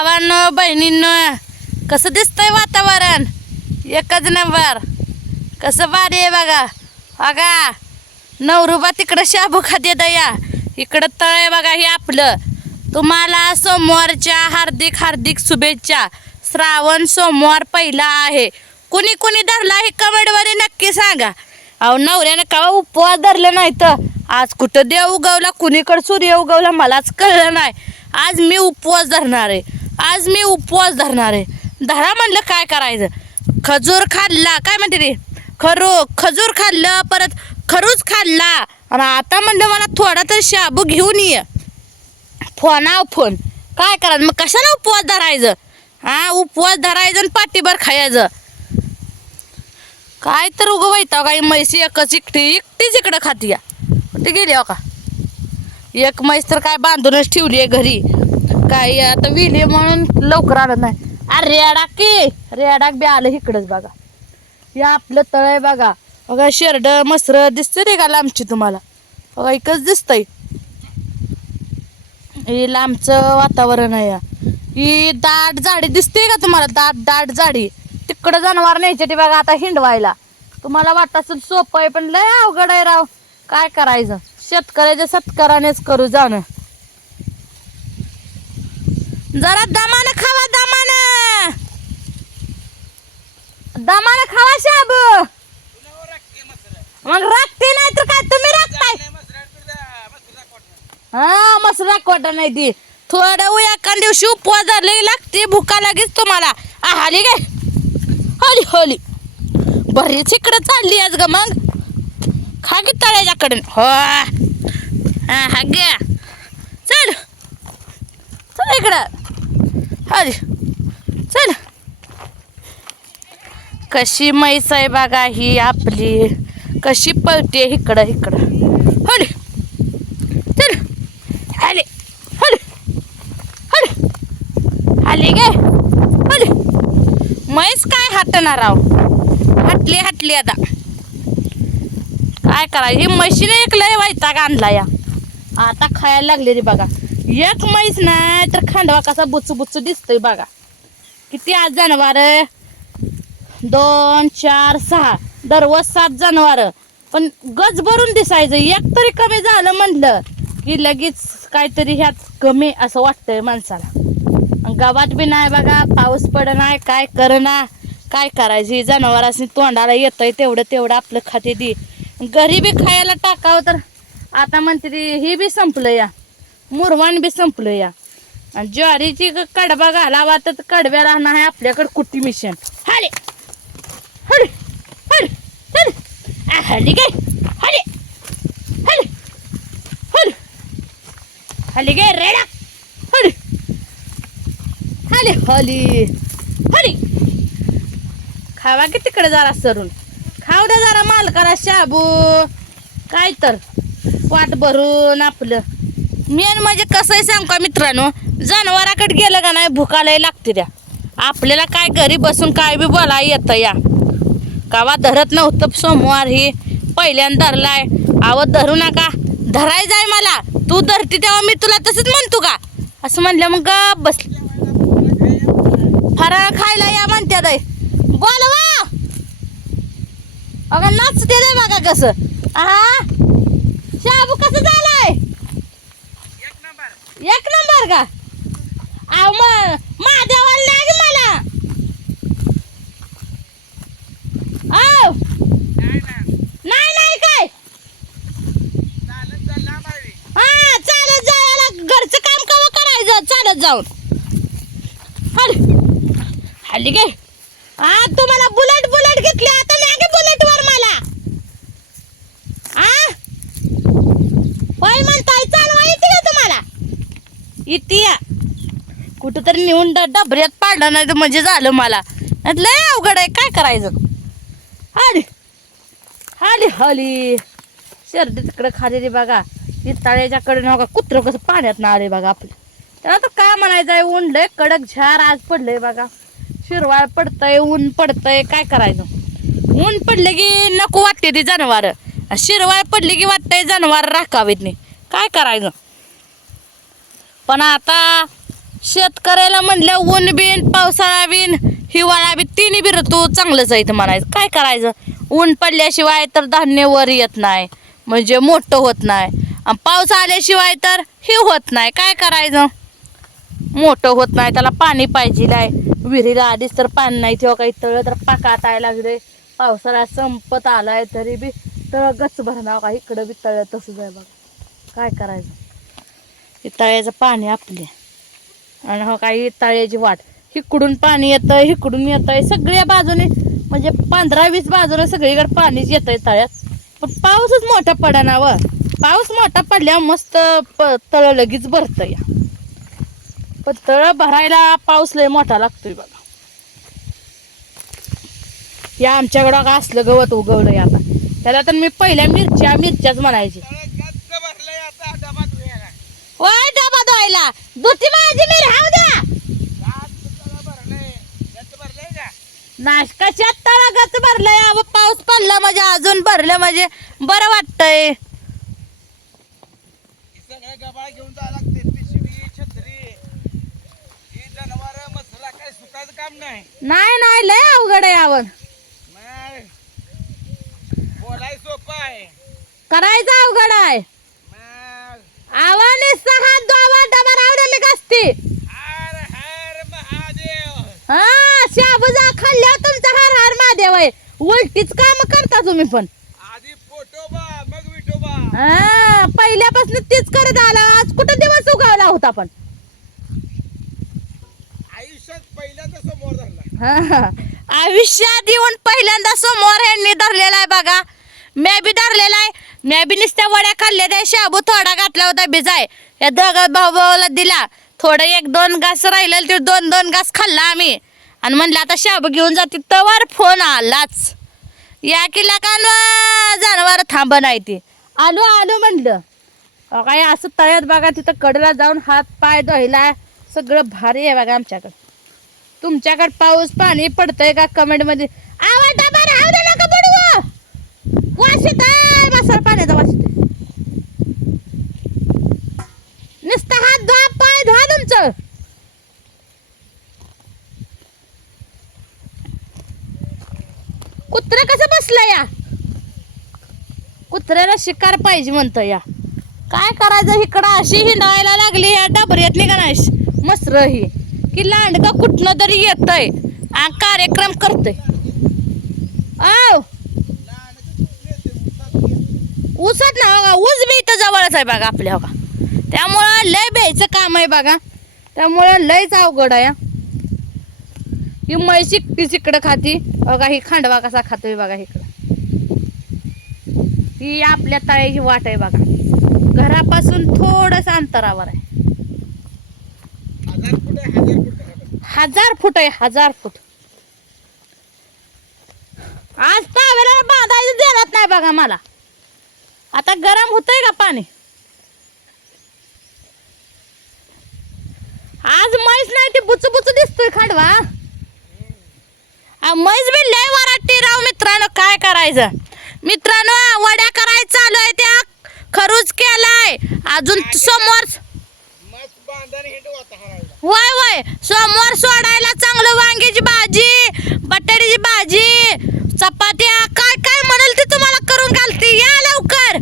भावांनो बहिणींनो कसं दिसतंय वातावरण? एकच नंबर. कसं भारी आहे बघा. बघा नवरुबा तिकडं शाबू खाते दया. इकडं तळ आहे बघा हे आपलं. तुम्हाला सोमवारच्या हार्दिक हार्दिक शुभेच्छा. श्रावण सोमवार पहिला आहे. कुणी कुणी धरला हे कमेंटमध्ये नक्की सांगा. अहो नवऱ्यानं का उपवास धरलं नाही तर. आज कुठं देव उगवला कुणीकडं सूर्य उगवला मलाच कळलं नाही. आज मी उपवास धरणार आहे. आज मी उपवास धरणार आहे. धरा म्हणलं काय करायचं? खजूर खाल्ला काय म्हणते रे खरू खजूर खाल्लं परत खरूच खाल्ला. आणि आता म्हणलं मला थोडा तर शाबू घेऊन ये. फोनाव फोन. काय करायचं? मग कशाला उपवास धरायचं? हा उपवास धरायचं आणि पाठीभर खायचं. काय तर उगं वैताव काही म्हैस एकच एकटी एकटीच इकडं खाती या. कुठे गेली हो का? एक म्हैस तर काय बांधूनच ठेवली आहे घरी. काय आता विली म्हणून लवकर आलं नाही. अरे रेडाक की रेडाक बी आलं इकडंच बघा. हे आपलं तळ आहे बघा. बघा शेरड मसर दिसते रे का लांबची तुम्हाला? बघा इकच दिसतंय. हे लांबचं वातावरण आहे या. ही दाट झाडी दिसते का तुम्हाला? दाट दाट झाडी. तिकडं जनावर न्यायचे ते बघा आता हिंडवायला. तुम्हाला वाटत असेल सोपं आहे पण लय अवघड आहे राव. काय करायचं? शेतकऱ्याच्या सत्कारानेच करू जाणं. जरा दमानं खावा दमानं. दमानं खावा शाबू. मग राखते नाही तर काय तुम्ही राखताय? हा मसरा कोटा नाही ती. थोडं एका दिवशी उपवास लई लागते भुका लागेच तुम्हाला. आली काय? होली होली. बरीच इकडं चालली आज ग मग. खा की तळ्याच्याकडे हो. हा हा घ्या चल चल इकडं हरी चल. कशी म्हैस आहे बघा ही आपली. कशी पळते इकडं इकडं. हरी चल. आले. हल हल आले गे. हल म्हैस काय हटणार राव हटली हाटली आता. काय करा ही म्हशीने एक लय वैताग आणला या. आता खायला लागले रे बघा. एक म्हैस नाही तर खांडवा कसा बुचू बुचू दिसतोय बघा. किती आज जनावर? दोन चार सहा. दररोज सात जनावर. पण गज भरून दिसायचं. एक तरी कमी झालं म्हटलं की लगेच काहीतरी ह्यात कमी असं वाटतंय माणसाला. गावात बी नाही बघा पाऊस पड नाही काय करणार काय करायची? ही जनावरांनी तोंडाला येतंय तेवढं तेवढं आपलं खाते दे घरी बी खायला टाकावं तर आता म्हणते ती ही बी संपलं या. मुरवाण बी संपलं या. आणि ज्वारीची ग- कडबा घालावा तर कडब्या राहणार आहे आपल्याकडे कुट्टी मिशन. हाले. हले. हले. हले. आ, हली काय हले. हले. हले. हली काय रेडा. हले. हले हली. हली. खावा की तिकडे जरा सरून. खाऊ द्या जरा मालकाला शाबू. काय तर. वाट भरून आपलं. मेन म्हणजे कसं आहे सांग का मित्रांनो? जनावराकडे गेलं का नाही भुकालाही लागते त्या. आपल्याला काय घरी बसून काय बी बोलाय येतं या. कावा धरत नव्हतं सोमवार ही. पहिल्यांदा धरलाय. आवत धरू नका. धराय जाय मला. तू धरती तेव्हा मी तुला तसंच म्हणतो का? असं म्हणलं मग बस फराळ खायला या म्हणत्यात आहे. बोलवा. अगं नाचते दे बघा कसं. हा शाबू कसं झालंय? एक नंबर का? अहो मग महादेवाला लाग मला. आव. नाही नाही काय? हा चालत जायला. घरचं काम कवा करायचं? चालत जाऊन. हल. हल्ली गे. हा तुम्हाला बुलेट बुलेट घेतली. आता नाही बुलेट वर मला. हा होय चालवा येते का तुम्हाला इथे या कुठं तरी नेऊन डबऱ्यात पाडलं नाही तर म्हणजे झालं मला. लय अवघड आहे. काय करायचं? हाली हाली हाली शर्दी तिकडे खाली रे बघा. ही तळ्याच्याकडे नका. कुत्रं कसं पाण्यात ना आले बघा आपलं. त्याला तर काय म्हणायचं आहे? ऊन लय कडक झार आज पडलंय बघा. शिरवाळ पडतंय ऊन पडतंय. काय करायचं? ऊन पडलं की नको वाटते ती जनावर. शिरवाळ पडली की वाटतंय जनावर राखावीत नाही. काय करायचं? पण आता शेतकऱ्याला म्हणल्या ऊन बिन पावसाळा बिन हिवाळा बी तिन्ही बी ऋतू चांगलंच आहे इथं म्हणायचं. काय करायचं? ऊन पडल्याशिवाय तर धान्य वर येत नाही म्हणजे मोठं होत नाही. आणि पाऊस आल्याशिवाय तर हे होत नाही. काय करायचं? मोठं होत नाही त्याला पाणी पाहिजे आहे. विहिरीला आधीच तर पाणी नाही तेव्हा काही तळ तर पाकात आहे लागले. पावसाळा संपत आलाय तरी बी तळ गच भरणार का इकडं बी तळ तसंच आहे बघा. काय करायचं? हे तळ्याचं पाणी आपले आणि हो काही तळ्याची वाट. इकडून पाणी येतंय इकडून येतंय सगळ्या बाजूने म्हणजे पंधरा वीस बाजूने सगळीकडे पाणीच येतंय तळ्यात. पण पाऊसच मोठा पडा व. पाऊस मोठा पडल्यावर मस्त प तळ लगेच भरतं या. पण तळ भरायला पाऊस लय मोठा लागतोय बघा. या आमच्याकडं असलं गवत उगवलंय आता. त्याला तर मी पहिल्या मिरच्या मिरच्याच म्हणायची. होय? धुवायला दुधी माझी मी राहू द्या. नाशकाच्या तळागाच भरलंय? अहो, पाऊस पडला म्हणजे अजून भरलं म्हणजे बरं वाटतंय. गबाळ घेऊन जायला लागते पिशवी छत्री ही जनावर मसला काय सुकायचं काम नाही नाही नाही लय अवघड आहे आवड बोलाय सोपं आहे. करायचं अवघड आहे. आवाने सहा दोवा डबा राहू दे मी कसती हर हर महादेव. हा शाबुजा खाल्ल्या तुमचा हार हार महादेव आहे. उलटीच काम करता तुम्ही पण. आधी पोटोबा मग विठोबा हा पहिल्यापासून तीच करत आला आज कुठं दिवस उगावला होता पण आयुष्यात पहिल्यांदा समोर धरला. हा. आयुष्यात येऊन पहिल्यांदा समोर यांनी धरलेला आहे बघा. मी बी धरलेला आहे. मी बी नुसत्या वड्या खाल्ल्या त्या शाबू थोडा घातला होता बिजाय या दोघा भाऊ भाऊला दिला. थोडं एक दोन घास राहिलं ते दोन दोन घास खाल्ला आम्ही. आणि म्हणलं आता शाबू घेऊन जाते तवर फोन आलाच. या किल्ला का जनावर थांब नाही ते. आलो आलो म्हणलं. अहो, काय असं तळ्यात बघा तिथं कडला जाऊन हात पाय धुवायला. सगळं भारी आहे बघा आमच्याकडं. तुमच्याकडे पाऊस पाणी पडतंय का? कमेंटमध्ये आवाज दाबा राहू दे नका पडू. वाशित आहे पाण्याचा हात धुवा पाय धुवा तुमचं. कुत्र कसं बसलं या? कुत्र्याला शिकार पाहिजे म्हणतो या. काय करायचं इकडं? अशी हिंडायला लागली या. डबऱ्यातली का मसर ही. की लांडगा कुठनं तरी येतय. कार्यक्रम करतय. आव! ऊसात ना बघा ऊस बी इथं जवळच आहे बघा आपल्या बघा त्यामुळं लय ब्यायचं काम आहे बघा. त्यामुळं लयच अवघड आहे हा. ही म्हैस एकटीच इकडं खाती. बघा ही खांडवा कसा खातोय बघा इकडं. ही आपल्या तळ्याची वाट आहे बघा. घरापासून थोडस अंतरावर आहे. हजार फुट आहे हजार फुट हजार फूट आहे हजार फूट. आज टावेला बांधायचं देणार नाही बघा मला. आता गरम होतंय का पाणी? आज म्हैस नाही ती बुच बुच दिसतोय खांडवा. आ, म्हैस बी लय वराटी राव मित्रांनो काय करायचं? मित्रांनो वड्या करायचं चालू आहे त्या. खरूच केलाय. अजून समोर वय वय. सोमवार सोडायला चांगलं वांग्याची भाजी बटाट्याची भाजी चपात्या. काय काय म्हणाल ते तुम्हाला करून घालते. या लवकर.